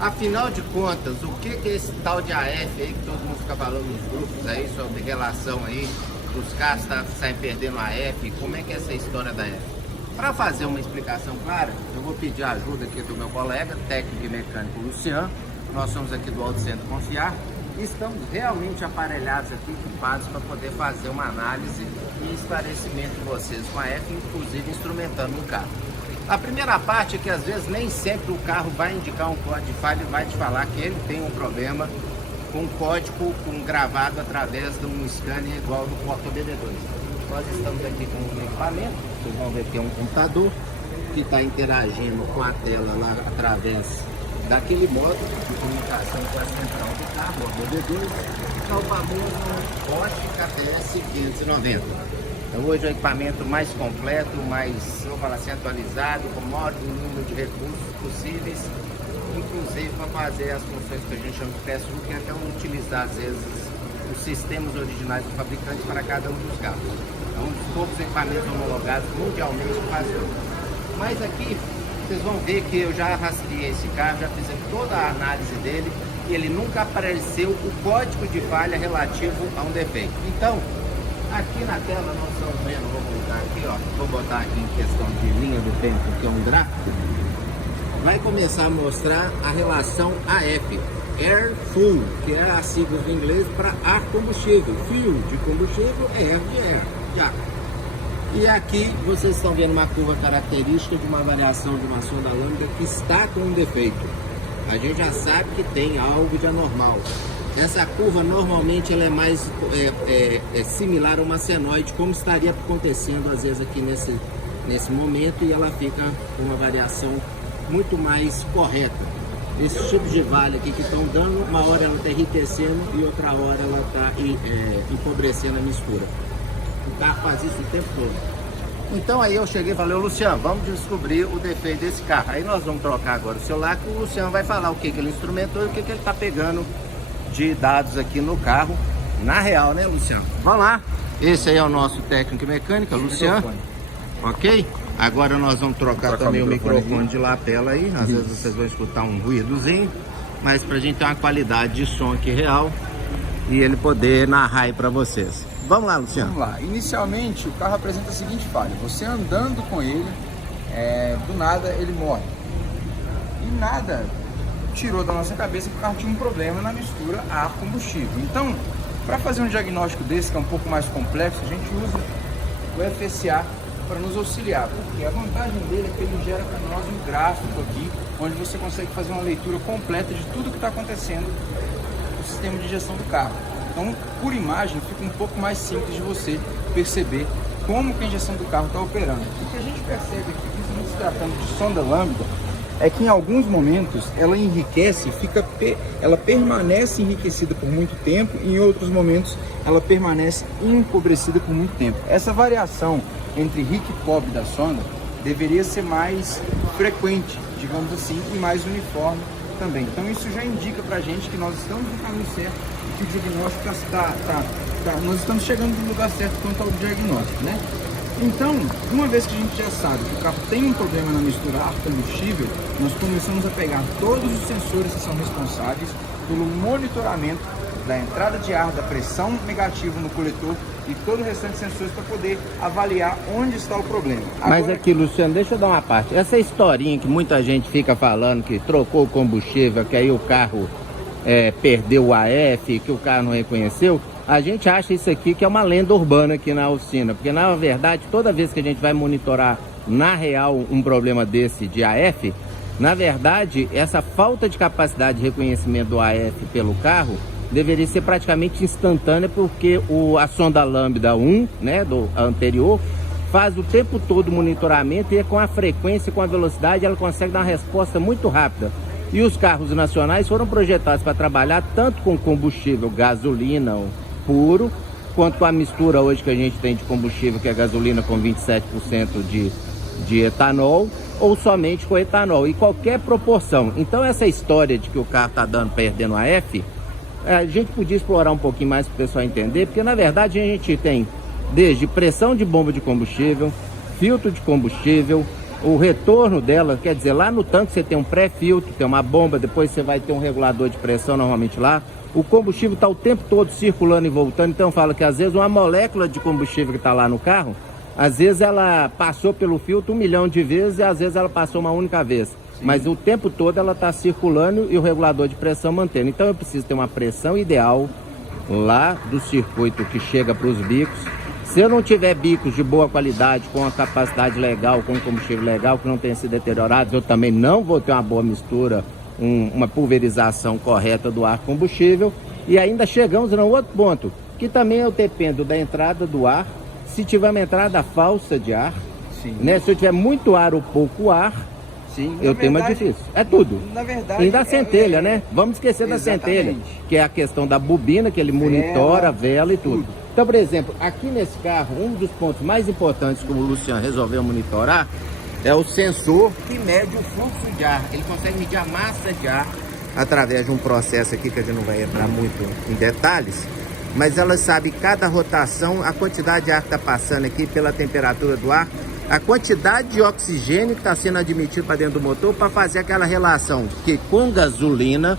Afinal de contas, o que é esse tal de AF aí que todo mundo fica falando nos grupos aí sobre relação aí dos carros saem perdendo a AF? Como é que é essa história da AF? Para fazer uma explicação clara, eu vou pedir a ajuda aqui do meu colega, técnico e mecânico Luciano. Nós somos aqui do Auto Centro Confiar e estamos realmente aparelhados aqui, equipados para poder fazer uma análise e esclarecimento de vocês com a AF, inclusive instrumentando o carro. A primeira parte é que às vezes nem sempre o carro vai indicar um código de falha e vai te falar que ele tem um problema com código gravado através de um scanner igual do porta OBD2. Nós estamos aqui com um equipamento, vocês vão ver que é um computador que está interagindo com a tela lá através daquele módulo de comunicação com a central do carro, o OBD2, que é o famoso Bosch KTS 590. Então hoje é o equipamento mais completo, mais, vou falar assim, atualizado, com o maior número de recursos possíveis, inclusive para fazer as funções que a gente chama de pass-through, que é até utilizar às vezes os sistemas originais do fabricante para cada um dos carros. É um dos poucos equipamentos homologados mundialmente que faz isso. Mas aqui vocês vão ver que eu já rastreei esse carro, já fiz toda a análise dele e ele nunca apareceu o código de falha relativo a um defeito. Então, aqui na tela nós estamos vendo, vou botar aqui, ó, vou botar aqui em questão de linha do tempo, que é um gráfico, vai começar a mostrar a relação AF, Air Fuel, que é a sigla em inglês para ar combustível, fuel de combustível, air de air, de ar. E aqui vocês estão vendo uma curva característica de uma variação de uma sonda lambda que está com um defeito. A gente já sabe que tem algo de anormal. Essa curva normalmente ela é mais similar a uma senoide, como estaria acontecendo às vezes aqui nesse momento, e ela fica com uma variação muito mais correta. Esses tipos de valha aqui que estão dando, uma hora ela está enriquecendo e outra hora ela está empobrecendo a mistura. O carro faz isso o tempo todo. Então aí eu cheguei e falei, Luciano, vamos descobrir o defeito desse carro. Aí nós vamos trocar agora o celular, que o Luciano vai falar o que ele instrumentou e o que ele está pegando de dados aqui no carro, na real, né, Luciano? Vamos lá. Esse aí é o nosso técnico e mecânica, Luciano. Ok? Agora nós vamos trocar também o microfone de lapela aí. Às vezes vocês vão escutar um ruídozinho, mas pra gente ter uma qualidade de som aqui real e ele poder narrar aí pra vocês. Vamos lá, Luciano. Vamos lá. Inicialmente o carro apresenta a seguinte falha: você andando com ele, do nada ele morre. E nada tirou da nossa cabeça que o carro tinha um problema na mistura ar-combustível. Então, para fazer um diagnóstico desse, que é um pouco mais complexo, a gente usa o FSA para nos auxiliar, porque a vantagem dele é que ele gera para nós um gráfico aqui, onde você consegue fazer uma leitura completa de tudo que está acontecendo no sistema de gestão do carro. Então, por imagem, fica um pouco mais simples de você perceber como que a injeção do carro está operando. O que a gente percebe aqui, principalmente se tratando de sonda lambda, é que em alguns momentos ela enriquece, ela permanece enriquecida por muito tempo, e em outros momentos ela permanece empobrecida por muito tempo. Essa variação entre rico e pobre da sonda deveria ser mais frequente, digamos assim, e mais uniforme também. Então isso já indica pra gente que nós estamos no caminho certo e que o diagnóstico nós estamos chegando no lugar certo quanto ao diagnóstico, né? Então, uma vez que a gente já sabe que o carro tem um problema na mistura ar-combustível, nós começamos a pegar todos os sensores que são responsáveis pelo monitoramento da entrada de ar, da pressão negativa no coletor e todo o restante de sensores para poder avaliar onde está o problema. Mas aqui, Luciano, deixa eu dar uma parte. Essa historinha que muita gente fica falando que trocou o combustível, que aí o carro perdeu o AF, que o carro não reconheceu, a gente acha isso aqui que é uma lenda urbana aqui na oficina, porque na verdade toda vez que a gente vai monitorar na real um problema desse de AF, na verdade essa falta de capacidade de reconhecimento do AF pelo carro deveria ser praticamente instantânea, porque a sonda lambda 1, né, do anterior, faz o tempo todo o monitoramento e com a frequência, com a velocidade, ela consegue dar uma resposta muito rápida. E os carros nacionais foram projetados para trabalhar tanto com combustível gasolina puro, quanto com a mistura hoje que a gente tem de combustível, que é gasolina com 27% de etanol, ou somente com etanol, e qualquer proporção. Então essa história de que o carro está perdendo AF, a gente podia explorar um pouquinho mais para o pessoal entender, porque na verdade a gente tem desde pressão de bomba de combustível, filtro de combustível, o retorno dela, quer dizer, lá no tanque você tem um pré-filtro, tem uma bomba, depois você vai ter um regulador de pressão normalmente lá. O combustível está o tempo todo circulando e voltando, então fala que às vezes uma molécula de combustível que está lá no carro, às vezes ela passou pelo filtro 1 milhão de vezes e às vezes ela passou uma única vez. Sim. Mas o tempo todo ela está circulando e o regulador de pressão mantendo. Então eu preciso ter uma pressão ideal lá do circuito que chega para os bicos. Se eu não tiver bicos de boa qualidade, com a capacidade legal, com combustível legal, que não tenha sido deteriorados, eu também não vou ter uma boa mistura, uma pulverização correta do ar combustível. E ainda chegamos no outro ponto, que também eu dependo da entrada do ar. Se tiver uma entrada falsa de ar, né? Se eu tiver muito ar ou pouco ar, sim, eu tenho mais difícil. É tudo. Na verdade, e da centelha, né? Vamos esquecer da centelha, que é a questão da bobina, que ele monitora, vela e tudo. Então, por exemplo, aqui nesse carro, um dos pontos mais importantes que o Luciano resolveu monitorar é o sensor que mede o fluxo de ar. Ele consegue medir a massa de ar através de um processo aqui que a gente não vai entrar muito em detalhes, mas ela sabe cada rotação, a quantidade de ar que está passando aqui pela temperatura do ar, a quantidade de oxigênio que está sendo admitido para dentro do motor, para fazer aquela relação que com gasolina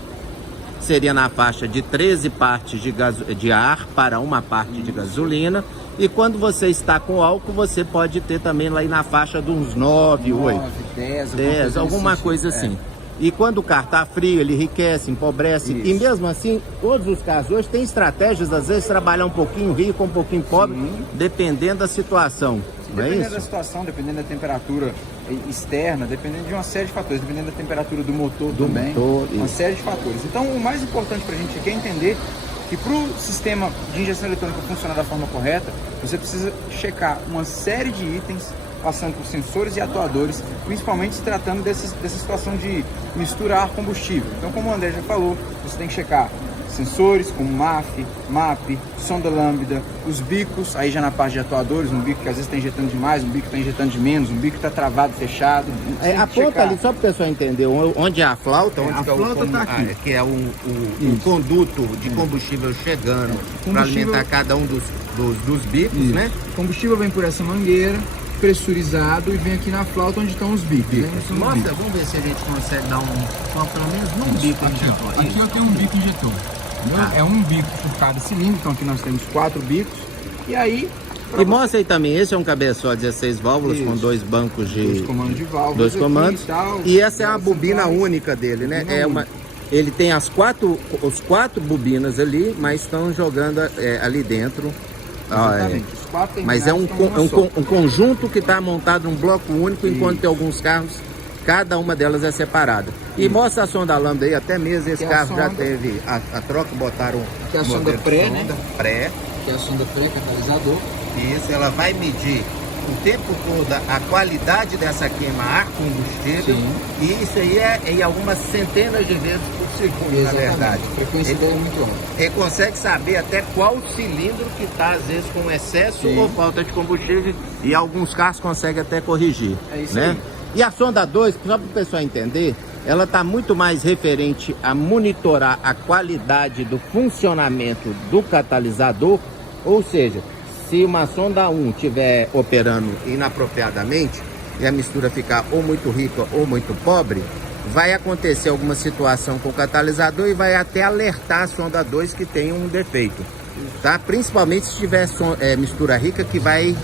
seria na faixa de 13 partes de ar para uma parte de gasolina, e quando você está com álcool você pode ter também lá na faixa de uns 9, 8, 10, alguma coisa assim. E quando o carro está frio, ele enriquece, empobrece. Isso. E mesmo assim, todos os carros hoje têm estratégias, às vezes, trabalhar um pouquinho rico, um pouquinho pobre, dependendo da situação. Sim, dependendo da situação, dependendo da temperatura externa, dependendo de uma série de fatores, dependendo da temperatura do motor também, uma série de fatores. Então, o mais importante para a gente aqui é entender que para o sistema de injeção eletrônica funcionar da forma correta, você precisa checar uma série de itens, passando por sensores e atuadores, principalmente se tratando dessa situação de misturar combustível. Então, como o André já falou, você tem que checar sensores como MAP, sonda lambda, os bicos, aí já na parte de atuadores, um bico que às vezes está injetando demais, um bico que está injetando de menos, um bico que está travado, fechado. Aponta ali só para o pessoal entender onde é a flauta, onde a flauta está aqui. Que é um conduto de combustível chegando para alimentar cada um dos bicos, né? O combustível vem por essa mangueira, pressurizado, e vem aqui na flauta onde estão os bicos. Mostra, vamos ver se a gente consegue dar pelo menos um bico injetor. Aqui eu tenho um bico injetor. É um bico por cada cilindro, então aqui nós temos 4 bicos. E aí... E mostra aí também, esse é um cabeçote 16 válvulas com 2 bancos de... 2 comandos de válvulas. 2 comandos. E essa é a bobina única dele, né? Ele tem os 4 bobinas ali, mas estão jogando ali dentro. Mas é um conjunto que está montado num bloco único, enquanto tem alguns carros, cada uma delas é separada. E mostra a sonda lambda aí, até mesmo esse carro já teve a troca, botaram que é a sonda pré, né? Que é a sonda pré-catalisador. Isso, ela vai medir o tempo todo a qualidade dessa queima a combustível. Sim. E isso aí é em algumas centenas de vezes por segundo. Exatamente. Na verdade. A frequência dele é muito alta. Ele consegue saber até qual cilindro que está, às vezes, com excesso ou falta de combustível, e alguns carros conseguem até corrigir. É isso, né? Aí. E a sonda 2, só para o pessoal entender, ela está muito mais referente a monitorar a qualidade do funcionamento do catalisador, ou seja, se uma sonda 1 estiver operando inapropriadamente e a mistura ficar ou muito rica ou muito pobre, vai acontecer alguma situação com o catalisador e vai até alertar a sonda 2 que tem um defeito, tá? Principalmente se tiver mistura rica, que vai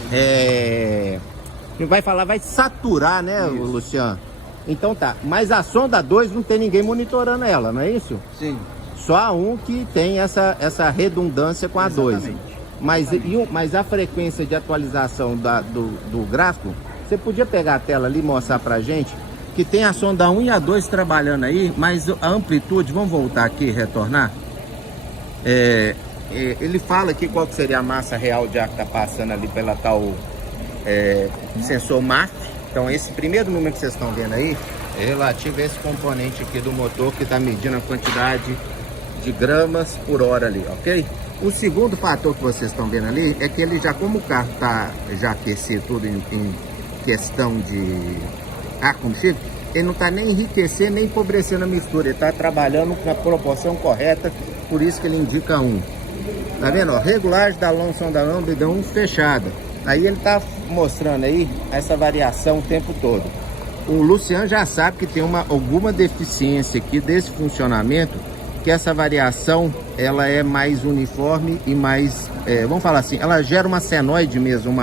vai saturar, né, Luciano? Então tá, mas a sonda 2 não tem ninguém monitorando ela, não é isso? Sim. Só a 1 que tem essa redundância com a 2. Mas a frequência de atualização do gráfico, você podia pegar a tela ali e mostrar pra gente que tem a sonda 1 e a 2 trabalhando aí, mas a amplitude, vamos voltar aqui e retornar. Ele fala aqui qual que seria a massa real de ar que está passando ali pela tal sensor MAP. Então esse primeiro número que vocês estão vendo aí é relativo a esse componente aqui do motor que está medindo a quantidade de gramas por hora ali, ok? O segundo fator que vocês estão vendo ali é que ele já, como o carro está já aquecido tudo em questão de ar combustível, ele não está nem enriquecendo nem empobrecendo a mistura, ele está trabalhando na proporção correta, por isso que ele indica 1. Tá vendo? Ó, regulagem da sonda lambda 1 fechada. Aí ele está mostrando aí essa variação o tempo todo. o Luciano já sabe que tem alguma deficiência aqui desse funcionamento, que essa variação ela é mais uniforme e mais, vamos falar assim, ela gera uma senoide mesmo,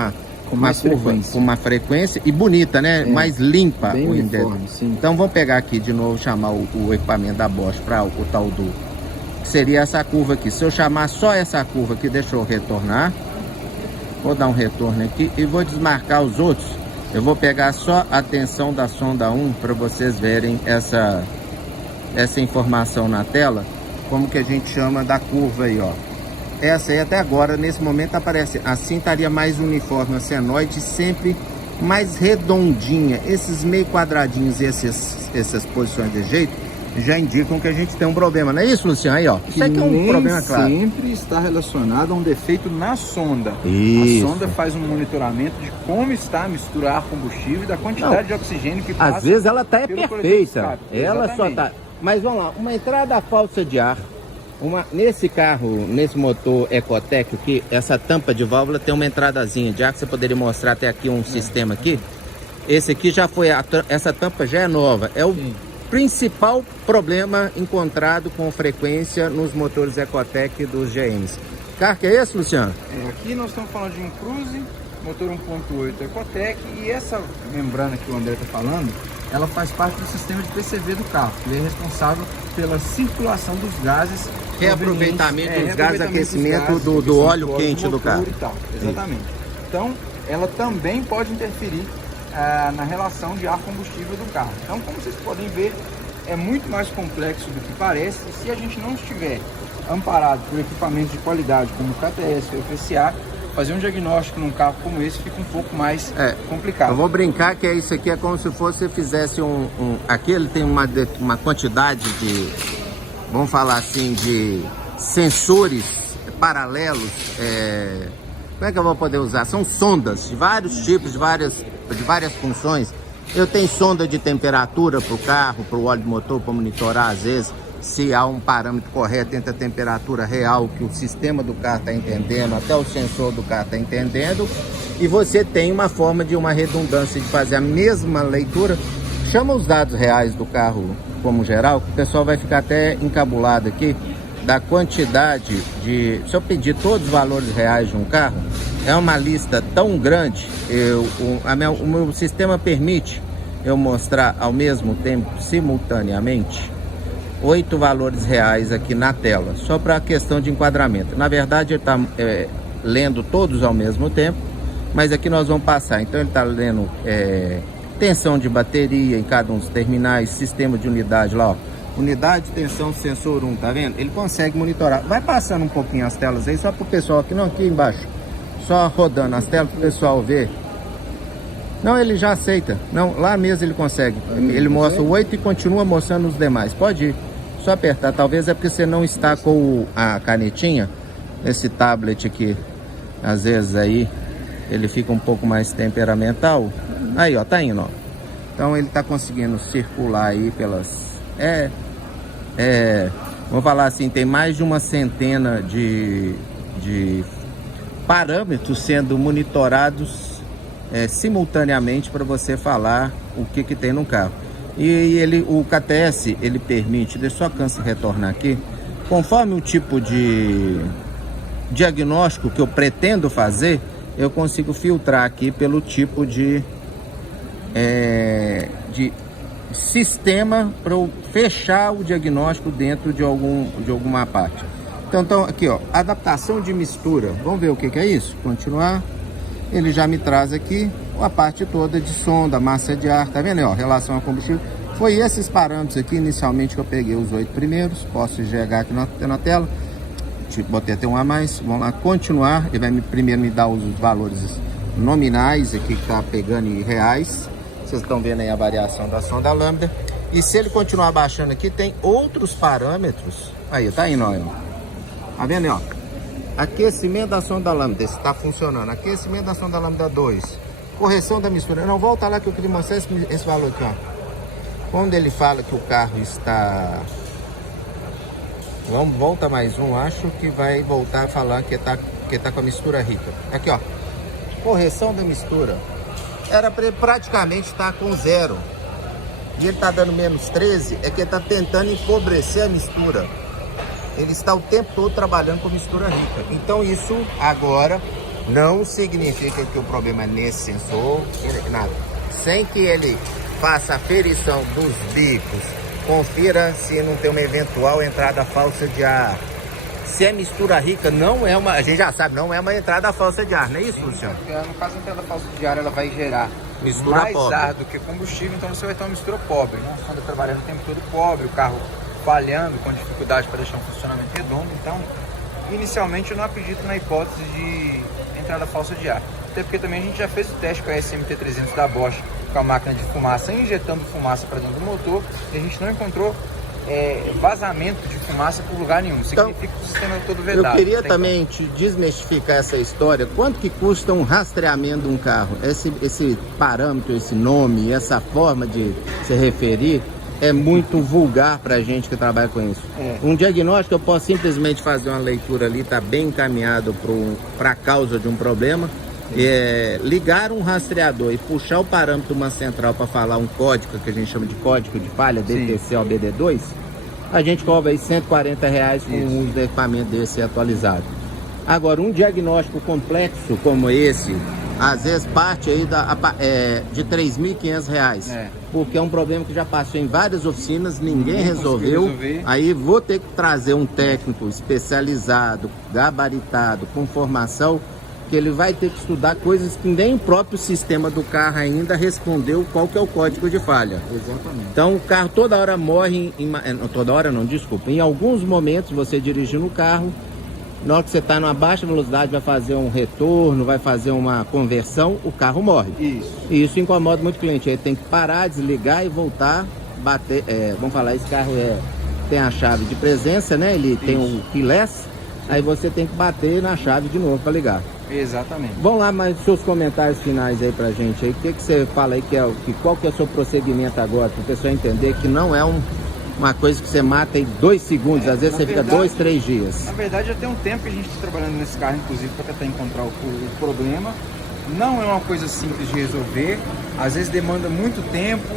com mais curva, com uma frequência e bonita, né? Mais limpa. Bem uniforme, sim. Então vamos pegar aqui de novo, chamar o equipamento da Bosch para o tal do... que seria essa curva aqui. Se eu chamar só essa curva aqui, deixa eu retornar. Vou dar um retorno aqui e vou desmarcar os outros. Eu vou pegar só a tensão da sonda 1 para vocês verem essa informação na tela. Como que a gente chama da curva aí, ó. Essa aí até agora, nesse momento, aparece assim, estaria mais uniforme a senoide, sempre mais redondinha. Esses meio quadradinhos e essas posições de jeito já indicam que a gente tem um problema, não é isso, Luciano? Aí, ó, isso aqui é um problema claro. Sempre está relacionado a um defeito na sonda. Isso. A sonda faz um monitoramento de como está a mistura ar-combustível e da quantidade de oxigênio que passa. Às vezes ela tá perfeita, ela Exatamente. só tá... Mas vamos lá, uma entrada falsa de ar, nesse carro, nesse motor Ecotec aqui, essa tampa de válvula tem uma entradazinha de ar, que você poderia mostrar até aqui um sistema aqui. Esse aqui já foi, essa tampa já é nova, é o principal problema encontrado com frequência nos motores Ecotec dos GMs. Carro que é esse, Luciano? Aqui nós estamos falando de um Cruze, motor 1.8 Ecotec, e essa membrana que o André está falando, ela faz parte do sistema de PCV do carro, que é responsável pela circulação dos gases, reaproveitamento dos gases, aquecimento do óleo quente do carro. E tal. Exatamente. Então, ela também pode interferir na relação de ar-combustível do carro. Então, como vocês podem ver, é muito mais complexo do que parece, e se a gente não estiver amparado por equipamentos de qualidade como o KTS ou o FSA, fazer um diagnóstico num carro como esse fica um pouco mais complicado. Eu vou brincar que isso aqui é como se você fizesse aqui ele tem uma quantidade de, vamos falar assim, de sensores paralelos, como é que eu vou poder usar? São sondas de vários tipos, de várias funções. Eu tenho sonda de temperatura para o carro, para o óleo de motor, para monitorar às vezes se há um parâmetro correto entre a temperatura real que o sistema do carro está entendendo, até o sensor do carro está entendendo, e você tem uma forma de uma redundância de fazer a mesma leitura. Chama os dados reais do carro como geral, que o pessoal vai ficar até encabulado aqui da quantidade de... Se eu pedir todos os valores reais de um carro, é uma lista tão grande, o meu sistema permite eu mostrar ao mesmo tempo, simultaneamente, 8 valores reais aqui na tela, só para questão de enquadramento. Na verdade, ele está lendo todos ao mesmo tempo, mas aqui nós vamos passar. Então, ele está lendo tensão de bateria em cada um dos terminais, sistema de unidade lá, ó. Unidade de tensão sensor 1, tá vendo? Ele consegue monitorar. Vai passando um pouquinho as telas aí, só para o pessoal aqui, não, aqui embaixo. Só rodando as telas para o pessoal ver. Não, ele já aceita. Não, lá mesmo ele consegue. Ele mostra o 8 e continua mostrando os demais. Pode ir. Só apertar. Talvez é porque você não está com a canetinha. Esse tablet aqui, às vezes aí, ele fica um pouco mais temperamental. Aí, ó, tá indo, ó. Então ele tá conseguindo circular aí pelas... vamos falar assim, tem mais de uma centena de parâmetros sendo monitorados simultaneamente para você falar o que tem no carro. E o KTS, ele permite, deixa eu só retornar aqui, conforme o tipo de diagnóstico que eu pretendo fazer, eu consigo filtrar aqui pelo tipo de sistema para eu fechar o diagnóstico dentro de alguma parte. Então aqui, ó, adaptação de mistura. Vamos ver o que é isso? Continuar. Ele já me traz aqui a parte toda de sonda, massa de ar, tá vendo? Ó, relação ao combustível. Foi esses parâmetros aqui inicialmente que eu peguei os 8 primeiros. Posso enxergar aqui na tela. Botei até um a mais. Vamos lá, continuar. Ele vai primeiro me dar os valores nominais aqui que tá pegando em reais. Vocês estão vendo aí a variação da sonda lambda. E se ele continuar baixando aqui, tem outros parâmetros. Aí, tá indo, ó. Tá vendo aí, ó? Aquecimento da sonda lambda, esse está funcionando. Aquecimento da sonda lambda 2. Correção da mistura. Não, volta lá que eu queria mostrar esse valor aqui, ó. Quando ele fala que o carro está... Volta mais um, acho que vai voltar a falar que tá com a mistura rica. Aqui, ó. Correção da mistura. Era pra praticamente estar com 0. de ele estar dando menos 13 é que ele está tentando empobrecer a mistura. Ele está o tempo todo trabalhando com mistura rica. Então isso agora não significa que o problema é nesse sensor, nada. Sem que ele faça a ferição dos bicos, confira se não tem uma eventual entrada falsa de ar. Se é mistura rica, não é uma, a gente já sabe, não é uma entrada falsa de ar, não é isso, Luciano? No caso, a entrada falsa de ar, ela vai gerar mistura mais pobre. ar do que combustível, então você vai ter uma mistura pobre, né? Você anda trabalhando o tempo todo pobre, o carro falhando, com dificuldade para deixar um funcionamento redondo. Então, inicialmente eu não acredito na hipótese de entrada falsa de ar. Até porque também a gente já fez o teste com a SMT300 da Bosch, com a máquina de fumaça, injetando fumaça para dentro do motor, e a gente não encontrou vazamento de fumaça por lugar nenhum. Significa que o sistema é todo vedado. Eu queria também te desmistificar essa história. Quanto que custa um rastreamento de um carro? Esse parâmetro, esse nome, essa forma de se referir é muito vulgar para a gente que trabalha com isso. Um diagnóstico eu posso simplesmente fazer uma leitura ali, está bem encaminhado para a causa de um problema. Ligar um rastreador e puxar o parâmetro de uma central para falar um código que a gente chama de código de falha, DTC ou BD2, a gente cobra aí R$140 com o uso de equipamento desse atualizado. Agora, um diagnóstico complexo como esse, às vezes parte aí de R$3.500, porque é um problema que já passou em várias oficinas, ninguém resolveu. Aí vou ter que trazer um técnico especializado, gabaritado, com formação, que ele vai ter que estudar coisas que nem o próprio sistema do carro ainda respondeu qual que é o código de falha. Exatamente. Então o carro toda hora morre, toda hora não, desculpa, em alguns momentos você dirigindo o carro, na hora que você está numa baixa velocidade, vai fazer um retorno, vai fazer uma conversão, o carro morre. E isso incomoda muito o cliente, ele tem que parar, desligar e voltar, bater, vamos falar, esse carro tem a chave de presença, né? Ele tem o keyless, aí você tem que bater na chave de novo para ligar. Exatamente. Vamos lá, mas seus comentários finais aí pra gente aí. O que você fala aí qual que é o seu procedimento agora, para o pessoal entender que não é uma coisa que você mata em 2 segundos, às vezes você fica 2, 3 dias. Na verdade, já tem um tempo que a gente está trabalhando nesse carro, inclusive, para tentar encontrar o problema. Não é uma coisa simples de resolver, às vezes demanda muito tempo,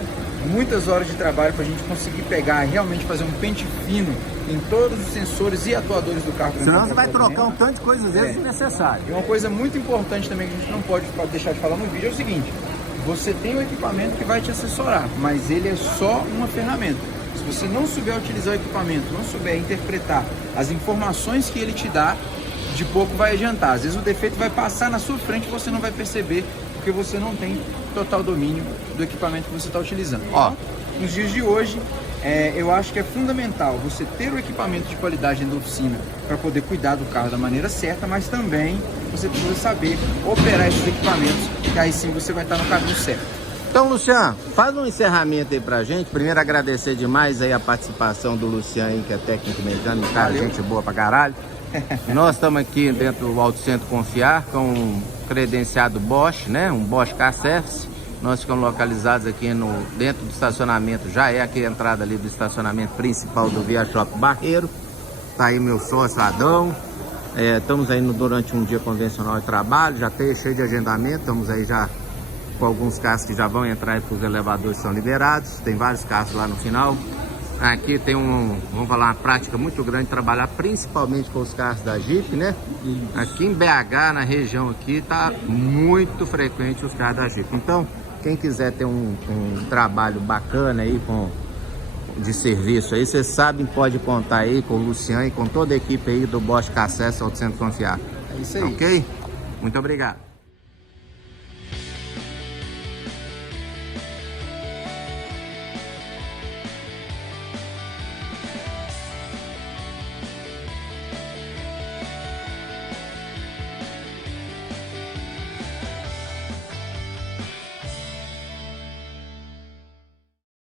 muitas horas de trabalho para a gente conseguir pegar e realmente fazer um pente fino em todos os sensores e atuadores do carro. Senão você vai trocar um tanto de coisa às vezes desnecessário. E uma coisa muito importante também que a gente não pode deixar de falar no vídeo é o seguinte: você tem um equipamento que vai te assessorar, mas ele é só uma ferramenta. Se você não souber utilizar o equipamento, não souber interpretar as informações que ele te dá, de pouco vai adiantar. Às vezes o defeito vai passar na sua frente e você não vai perceber, porque você não tem total domínio do equipamento que você está utilizando. Então, nos dias de hoje, eu acho que é fundamental você ter o equipamento de qualidade dentro da oficina para poder cuidar do carro da maneira certa, mas também você precisa saber operar esses equipamentos, que aí sim você vai estar no caminho certo. Então, Luciano, faz um encerramento aí pra gente. Primeiro, agradecer demais aí a participação do Luciano aí, que é técnico mecânico, cara, gente boa pra caralho. Nós estamos aqui dentro do Auto Centro Confiar com um credenciado Bosch, né? Um Bosch Car Service. Nós ficamos localizados aqui dentro do estacionamento, já é aqui a entrada ali do estacionamento principal do Via Shop Barreiro. Tá aí meu sócio Adão. Estamos aí durante um dia convencional de trabalho, já tem cheio de agendamento, estamos aí já com alguns carros que já vão entrar, porque os elevadores são liberados, tem vários carros lá no final. Aqui tem vamos falar, uma prática muito grande de trabalhar principalmente com os carros da Jeep, né? Aqui em BH, na região aqui, tá muito frequente os carros da Jeep. Então, quem quiser ter um trabalho bacana aí de serviço aí, vocês sabem, pode contar aí com o Luciano e com toda a equipe aí do Bosch Car Service Auto Centro Confiar. É isso aí. Ok? Muito obrigado.